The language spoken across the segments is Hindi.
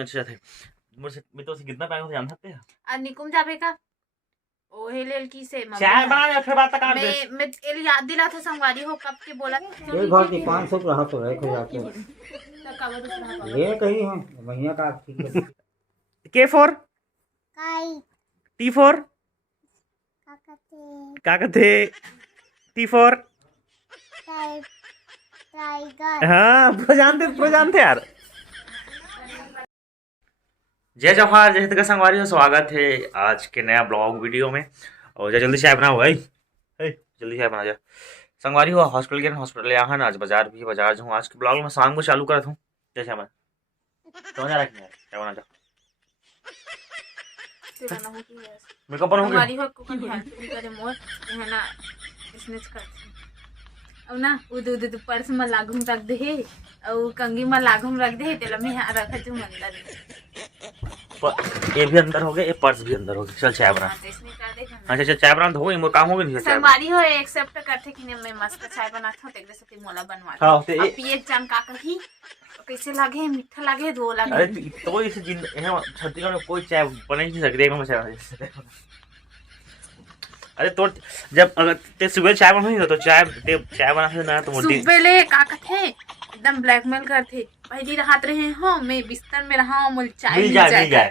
अच्छे थे मुझसे मैं तो कितना टाइम से जान सकते हैं निकुम जाबे का ओ हेलेल की से चाय बना या फिर बात काट दे मैं एल याद दिला था संगवारी हो कब के बोला एक घर की 500 रहा तो है कोई आपको ये कही है महीना का ठीक है K for kite for काकथे टी फॉर टाइगर हाँ पूरा जानते यार। जय जवाहर जय हिंद का संगवारी हो, स्वागत है आज के नया ब्लॉग वीडियो में। और जय जल्दी चाय बनाओ भाई, जल्दी चाय बना जा संगवारी हो। हॉस्पिटल के हॉस्पिटल यहाँ आज बाजार भी बाजार जो आज के ब्लॉग में शाम को चालू करता हूँ। जय श्याम समझ आ रहा है क्या बना जा मेकअप अब ना उद पर्स में लागू रख दे और कंगी में लागू रख दे तेला में रखा जो मंदर ये भी अंदर हो गया, ये पर्स भी अंदर हो गया। चल चाय बना। अच्छा चल चाय बना तो हो मोर काम हो गया। संगवारी हो एक्सेप्ट करथे कि मैं मस्त चाय बनाता हूं तेरे से मोला बनवा हां ते पिए जान का कही कैसे लागे मीठा लागे दो लागे। अरे तो इस जिन यहां छत्तीसगढ़ में कोई चाय बना ही नहीं सकती एक में चाय। अरे तो जब अगर ते सुबह चाय बनाई तो चाय बनाते ना तो मोटी सुबह ले का कथे एकदम ब्लैकमेल करथे पहली रात रहे हो मैं बिस्तर में रहा मुल चाय मिल जाए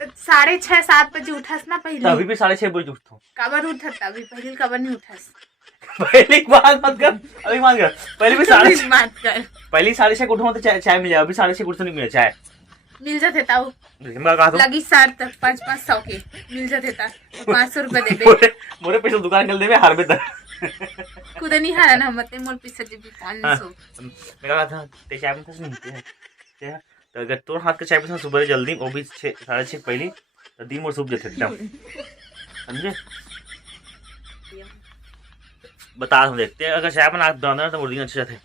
तो 6:30-7 बजे उठस ना पहले अभी भी 6:30 बजे उठतो कबर उठत अभी पहले कबर नहीं उठस पहले बात मत कर अभी मान कर पहले भी 6:30 बात कर पहले 6:30 उठो तो चाय मिल जाए। अभी 6:30 उठतो नहीं मिले चाय मिल जाते ताऊ मैं कहा तो लगी 500 के मिल जाते ता 500 रुपए दे दे मोरे पैसे दुकान चल देवे हार में तक खुद नहीं हारा ना मत मोल पैसे दे 500 मैं कहा था ते चाय में कुछ नहीं है तो अगर तोर हाथ का चाय पीना सुबह जल्दी वो भी 6:30 पहले तो दिन मोर सूख जाते एकदम समझे। बता दूं देखते हैं अगर चाय बना दाना तो मोर दिन अच्छे थे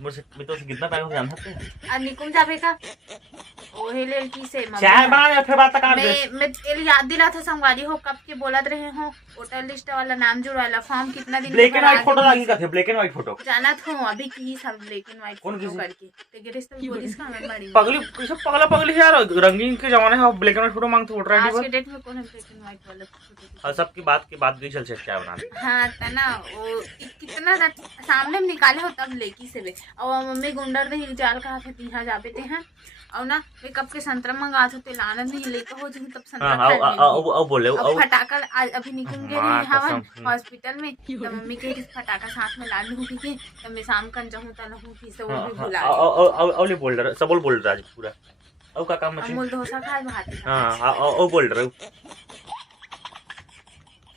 मुझसे मैं तो कितना टाइम से जान सकते हैं निकुम जाबे का ओ हेलेल की से चाय बना या फिर बात काट दे मैं एल याद दिला था संगवारी हो कब के बोलत रहे हो वोटर लिस्ट वाला नाम जुड़वाला फॉर्म कितना दिन ब्लैक एंड व्हाइट फोटो लगी का थे ब्लैक एंड व्हाइट फोटो जाना था अभी की सब ब्लैक एंड व्हाइट कौन फोटो करके ते गेरिस तो पुलिस का आंगनबाड़ी पगली सब पगला यार रंगीन के जमाने में ब्लैक एंड व्हाइट फोटो मांगते वोटर आईडी आज पर के डेट में कौन ब्लैक एंड व्हाइट वाला फोटो और सबकी बात के बाद नहीं चल सकता क्या बना हाँ तना वो कितना सामने में निकाले हो तब लेकी से और मम्मी गुंडर दे जाल कहा थे तिहा जाबे ते हैं और ना वे कब के संतरा मंगा थे लाना नहीं लेके हो जब संतरा हां बोले और फटाका अभी निकल गए हवन हॉस्पिटल में तो मम्मी के फटाका साथ में लाने होगी के तो मैं शाम कन जाऊं त लहू की से वो भी बुला औले बोल रहा सब बोल रहा है पूरा और का काम मशीन अमूल डोसा खाए भात हां ओ बोल रहा हूं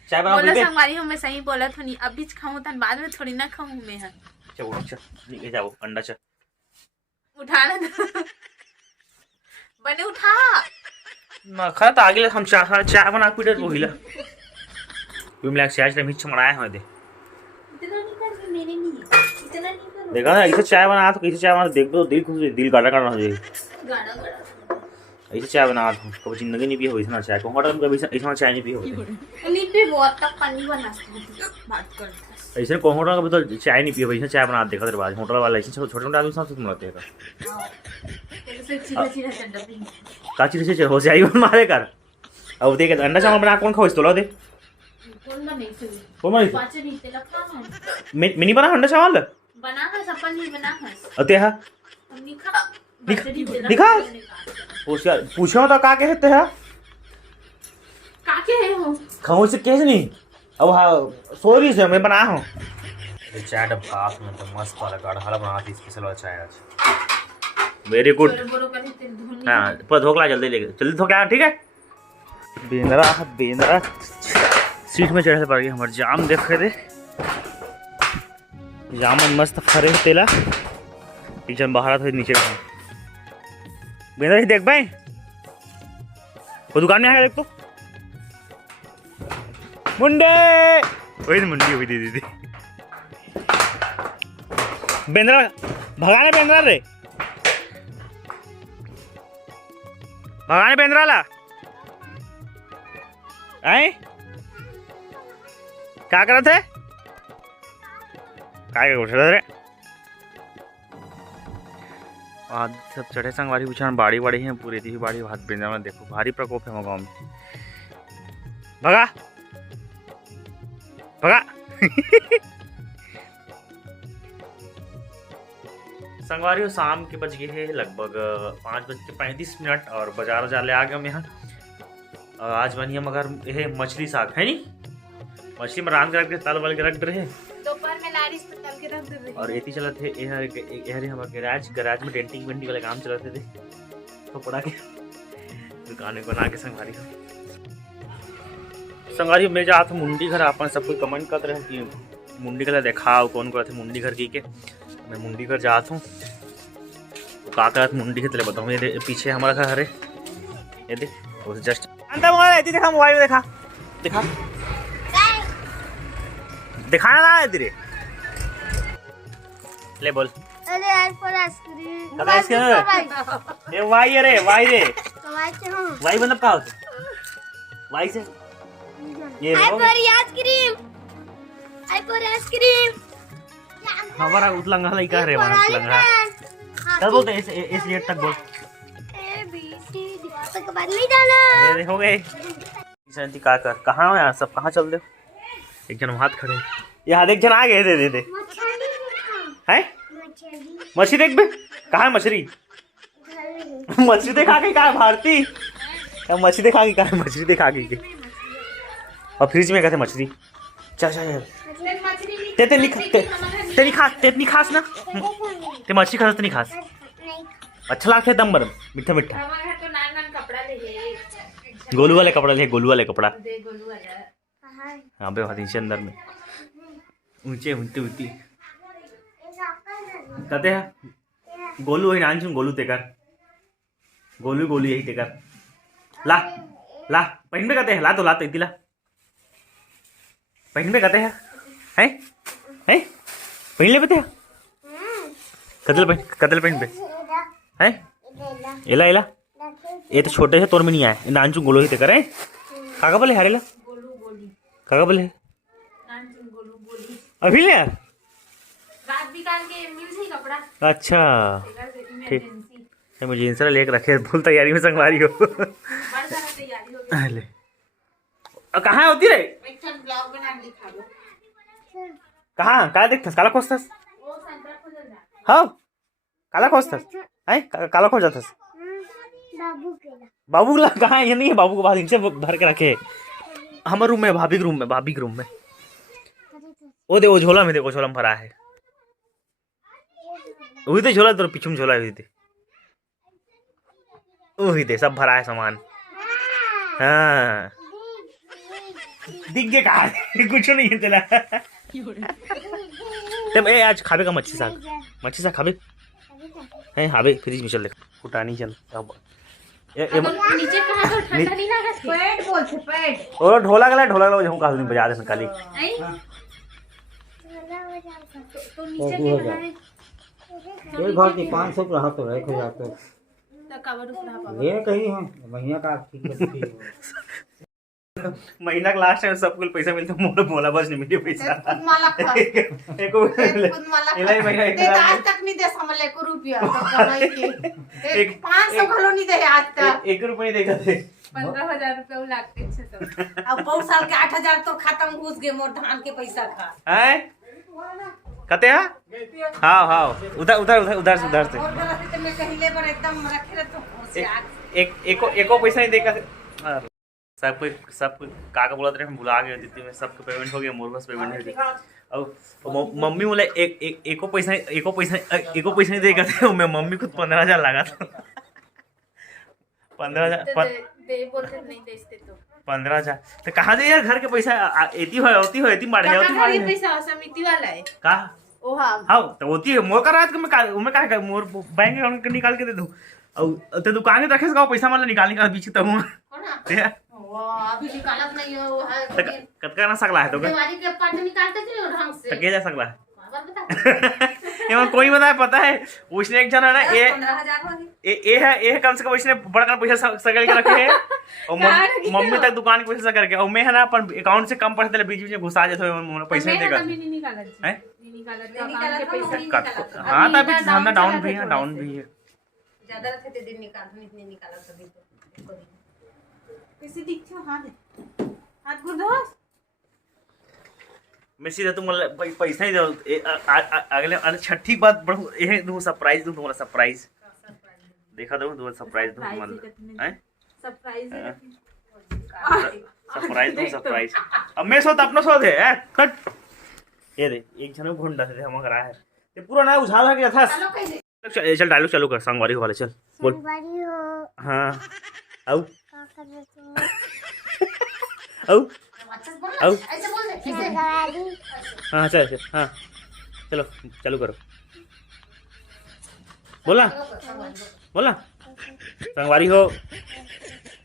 चाय बना बोला संगवारी हो मैं सही बोला था नहीं अभी खाऊं तन बाद में थोड़ी ना खाऊं मैं है चलो ले जाओ अंडा च उठाना बने उठा ना खा तो आगे हम चाय बना पीटर रोहिला तुम लाइक चाय से मिच मराया है दे इतना नहीं कर मेरे नहीं इतना नहीं कर देखा ना ऐसे चाय बना तो कैसे चाय बना देख दो दिल गाड़ा गाड़ा हो जाए गाना गाना ऐसे चाय बना तो कभी जिंदगी नहीं पी हो इतना चाय को होटल में कभी ऐसा चाय नहीं पी हो नहीं पे बहुत तक पानी बनाते बात करते ऐसे होटल का तो चाय नहीं पी हो ऐसे चाय बना देखा तेरे बाद होटल वाला ऐसे छोटे छोटे आदमी साथ बनाते हैं काची से हो जाए मारे कर अब देख अंडा चावल बना कौन खाओ तो लो दे कौन बने कौन बने पांच नहीं ते लगता है मिनी बना अंडा चावल बना है सपन नहीं बना है अते हा दिखा पूछो तो का कहते हैं काके है हो खाओ से कैसे नहीं अब हाँ सॉरी से मैं बना हूँ चाय डब्बा में तो मस्त वाला गाढ़ा बना थी स्पेशल वाला चाय आज वेरी गुड हाँ पर धोखला जल्दी धोखला ठीक है बेंदरा सीट में चढ़े पड़ गए हमारे जाम देख रहे थे जाम मस्त फरे तेला किचन बाहर थे नीचे का बेंदरा ही देख भाई वो दुकान में आया देख तो मुंडे वही तो मुंडी हुई दीदी बेंद्रा भगाने बेंद्रा रे भगाने बेंद्रा ला आए क्या कर रहे थे काय उठ रहे आज सब चढ़े संगवारी पूछा बाड़ी बाड़ी है पूरी थी बाड़ी हाथ बिंदा में देखो भारी प्रकोप है गाँव में। भगा भगा संगवारी शाम के बज गए हैं लगभग 5:35 और बाजार वजार ले आ गए हम यहाँ। आज बनी हम अगर यह मछली साग है नहीं मछली में रान के तल वल के रख रहे दोपहर में लारिस पे तल के रख दे रही और एती चलत थे हमारे गैराज में डेंटिंग वेंटिंग वाले काम चलते थे तो पड़ा के दुकान बना के संगवारी में जा तो मुंडी घर अपन सब कोई कमेंट कर रहे हैं कि मुंडी घर देखा कौन को थे मुंडी घर की के मैं मुंडी घर जाता हूँ का करत मुंडी के तले बताऊँ। ये पीछे हमारा घर है ये देख उस जस्ट देखा मोबाइल में देखा दिखा दिखाना ना तेरे ले बोल अरे आईफोन आइसक्रीम कदा आइसक्रीम ये वाई रे तो वाई से हम वाई मतलब का होता वाई से ये आईफोन आइसक्रीम आईफोन आइसक्रीम हमारा उतलंगा लाई का रे हमारा उतलंगा चल बोल इस रेट तक बोल ए बी सी डी तक बाद नहीं जाना ये हो गए शांति का कर कहां है सब कहां चल दे एक जन हाथ खड़े यहाँ देख जन आ गए दे दे दे है मछली देख बे कहाँ है मछली मछली देखा के कहा भारती मछली देखा के कहा मछली देखा के और फ्रिज में कहते मछली चल चल तेतनी खास ना ते मछली खास तो नहीं खास अच्छा लगता है दम बरम मीठा मीठा हमारे तो नान नान कपड़ा ले गोलू वाले कपड़ा ले गोलू वाले कपड़ा दे गोलू वाला हाँ बे नीचे अंदर में ऊंचे ऊंची ऊंची कहते हैं गोलू है नान गोलू तेकर गोलू यही तेकर ला ला पहन पे कहते हैं ला तो इतनी ला पहन पे कहते हैं हैं पहन ले बेटे कतल पहन पे हैं एला एला ये तो छोटे से तोर में नहीं आए नानचू गोलू ही तेकर है काका बोले हारेला काका बोले अभी ले यार रात निकाल के मिल सही कपड़ा अच्छा ठीक इमरजेंसी लेके रखे फुल तैयारी में संगवारी हो बड़ सारा तैयारी हो गई ले कहाँ होती रे एक ठन ब्लॉग बना के दिखा दो कहाँ काला देखथस काला खोजथस वो संतरा खोजल जा हाँ काला खोजथस है काला खोज जाथस बाबू के बाबू ला कहाँ ये नहीं है बाबू को बाहर इनसे भर के रखे हमारे रूम में भाभी के रूम में वो देखो झोला में देखो झोला में भरा है वही तो झोला तो पीछे में झोला हुई थी वही थे सब भरा है सामान हाँ दिख गया कहा कुछ नहीं है चला तब ए आज खाबे का मच्छी साग खाबे है हाबे फ्रिज में चल देख फुटानी चल अब नीचे कहां तो ठंडा नहीं लगा पेट बोलते पेट और ढोला गला जो कहा बजा दे निकाली तो नीचे के बनाए एक घर की 500 रहा तो रख हो जाते कवर उसरा पावा ये कहीं है महीना का ठीक महीना का लास्ट टाइम सबको पैसा मिलता मोला मोला बस नहीं मिली पैसा खुद माला खा एको खुद माला इलाई महीना दे आज तक नहीं दे समले को रुपया तो कमाई के एक 500 घलो नहीं दे आज तक 1 रुपया देखा थे 15,000 रुपया लागते छे तो अब बहुत साल के 8,000 तो खत्म घुस गए मोर धान के पैसा खा हैं कहते हैं हाँ उधर से और गलत तो मैं कहिले पर एकदम रखे रहे तो होशियार एको पैसा नहीं देगा सब कोई काका बोला रहे हम भुला गए दीदी में सबके पेमेंट हो गया मोर बस पेमेंट है और मम्मी बोले एको पैसा नहीं देगा थे मैं मम्मी खुद 15,000 लगा था 15,000 दे बोलते नहीं देते तो 15,000 तो कहाँ दे यार घर के पैसा होती मारे ये पैसा समिति वाला है का ओ हाँ तो होती है मोर का रात मैं का मोर बैंक अकाउंट निकाल के दे दूं और ते दुकान में रखे पैसा मतलब निकालने का बीच तक हूं वाह अभी निकालत नहीं हो वो है कतका ना सकला है तो दिवाली के पार्ट निकालते थे ढंग से तके जा सकला है बाबा बता ये कोई बताया पता है उसने एक जना ना 15,000 हो ये कम से कम उसने बड़ा पैसा सगल के रखे है और मम्मी तक दुकान के पैसा करके और मैं है ना अपन अकाउंट से कम पैसा बीच में घुसा जाते हो पैसा नहीं देगा नहीं निकाला हैं नहीं निकाला के पैसा हाँ तभी धंधा डाउन भी है ज्यादा रहते थे दिन निकाल इतने निकाला तभी तो एको दिन। कैसे दिखते हो हाथ हाथ गुरदोस मैं सीधा तुम्हाला पैसा ही दो अगले अरे छठी बात बड़ो ये दूँ सरप्राइज दूँ तुम्हाला सरप्राइज देखा दो तुम्हाला सरप्राइज दूँ तुम्हाला हैं सरप्राइज सरप्राइज दूँ सरप्राइज अब मैं सोता अपना सोते है कट ये दे एक जन घुंडा से हम करा है ये पूरा ना उछाल है क्या था चलो कैसे चल डायलॉग चालू कर संगवारी वाले चल बोल संगवारी हो हाँ आओ का कर रहे हो आओ अच्छे से बोल आओ ऐसे बोल दे ऐसे संगवारी हाँ चल हाँ चलो चालू करो बोला बोला संगवारी हो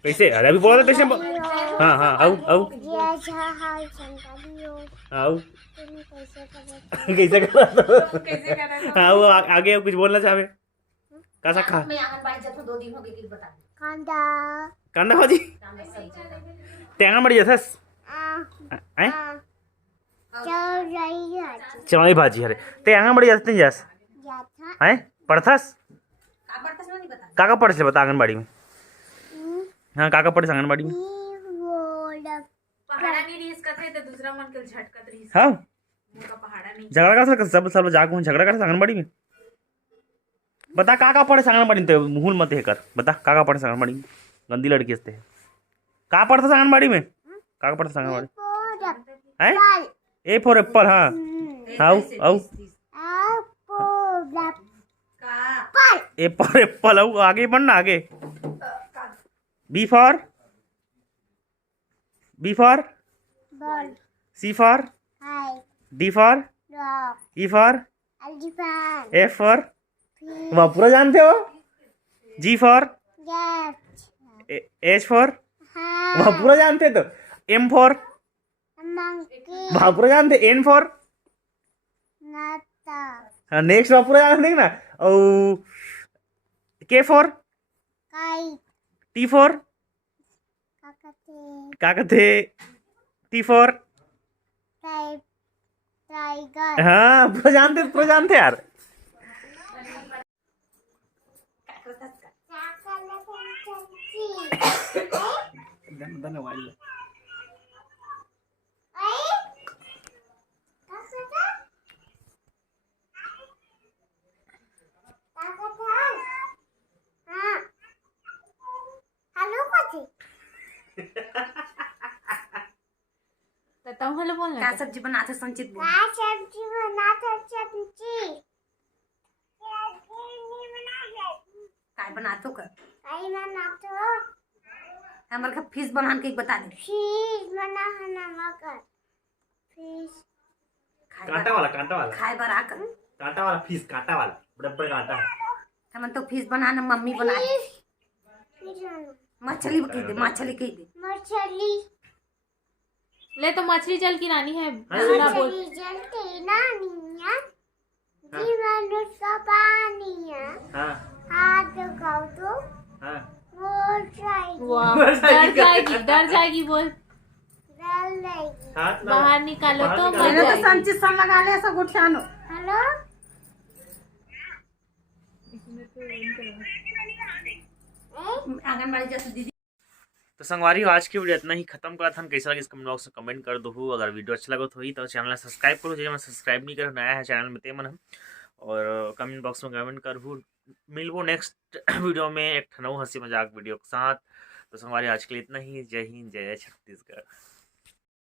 कैसे अरे अभी बोला था कैसे हाँ हाँ आओ आओ जय जय हाय संगवारी हो आओ तुम कैसे कर रहे कैसे कर रहा था कैसे कर रहे हो हाँ वो आगे कुछ बोलना चाहे कैसा खा मैं आंगनबाड़ी जब 2 दिन हो गए कि बता दे कांदा कांदा भाजी कांदा सब्जी टेंगा मड़ी जाथस हैं चल रही है चवाई भाजी हरे टेंगा मड़ी जाते नहीं जास जाता हैं पढ़थस का पड़ता से नहीं बता काका पढ़े से बता आंगनबाड़ी में हाँ काका पढ़े आंगनबाड़ी में बोल पहाड़ा नहीं रीस करते तो दूसरा मन के झटकत रीस हाँ उनका पहाड़ा नहीं झगड़ा कर सब जागो झगड़ा कर आंगनबाड़ी में बता काका पढ़े आंगनबाड़ी में तो भूल मत है कर बता काका पढ़े आंगनबाड़ी में गंदी लड़की हंसते हैं कहाँ पढ़ता आंगनबाड़ी में काका पढ़ता आंगनबाड़ी हैं ए फॉर एप्पल हाँ आओ आओ का ए फॉर एप्पल आओ आगे बढ़ना आगे B for ball C for hi D for dog E for elephant F for वह पूरा जानते हो G for cat H for हाँ वह पूरा जानते तो एम फॉर मंकी वह पूरा जानते एन फॉर नाता हाँ नेक्स्ट वह पूरा जानते ना ओ के फॉर काइट टी फॉर काकते क्या कहते टी फॉर टाइगर हाँ पूरा जानते यार बताओ हेलो बोलना का सब्जी बनाते संचित बोल सब्जी बनाते सब्जी काय बनातो कर कहीं बनाते हमर का फिश बनान के बता दे फिश बना है नमक फिश कांटा वाला खाए बरा कर कांटा वाला फिश कांटा वाला बड़ा बड़ा कांटा है हमन तो फिश बनाना मम्मी बना फिश मछली कह दे मछली ले तो मछली जल की रानी है हाँ, ना बोल मछली जलती ना निया जीवन उसका पानी है हाँ हाथ खाओ तो हाँ बोल जाएगी वाह डर जाएगी बोल डर लगेगी हाथ ना बाहर निकालो तो बाहर मर मैंने तो जाएगी संचित सन लगा ले सब उठानो हेलो आंगनबाड़ी जैसे दीदी तो संगवारी हो आज की वीडियो इतना ही खत्म करा था कैसा लगे कमेंट बॉक्स में कमेंट कर दो अगर वीडियो अच्छा लगा तो ही तो चैनल सब्सक्राइब करो जो मैं सब्सक्राइब नहीं करो नया है चैनल में तेमन हम और कमेंट बॉक्स में कमेंट करूँ मिलबो नेक्स्ट वीडियो में एक ठनऊ हंसी मजाक वीडियो के साथ तो संगवारी आज के लिए इतना ही जय हिंद जय छत्तीसगढ़।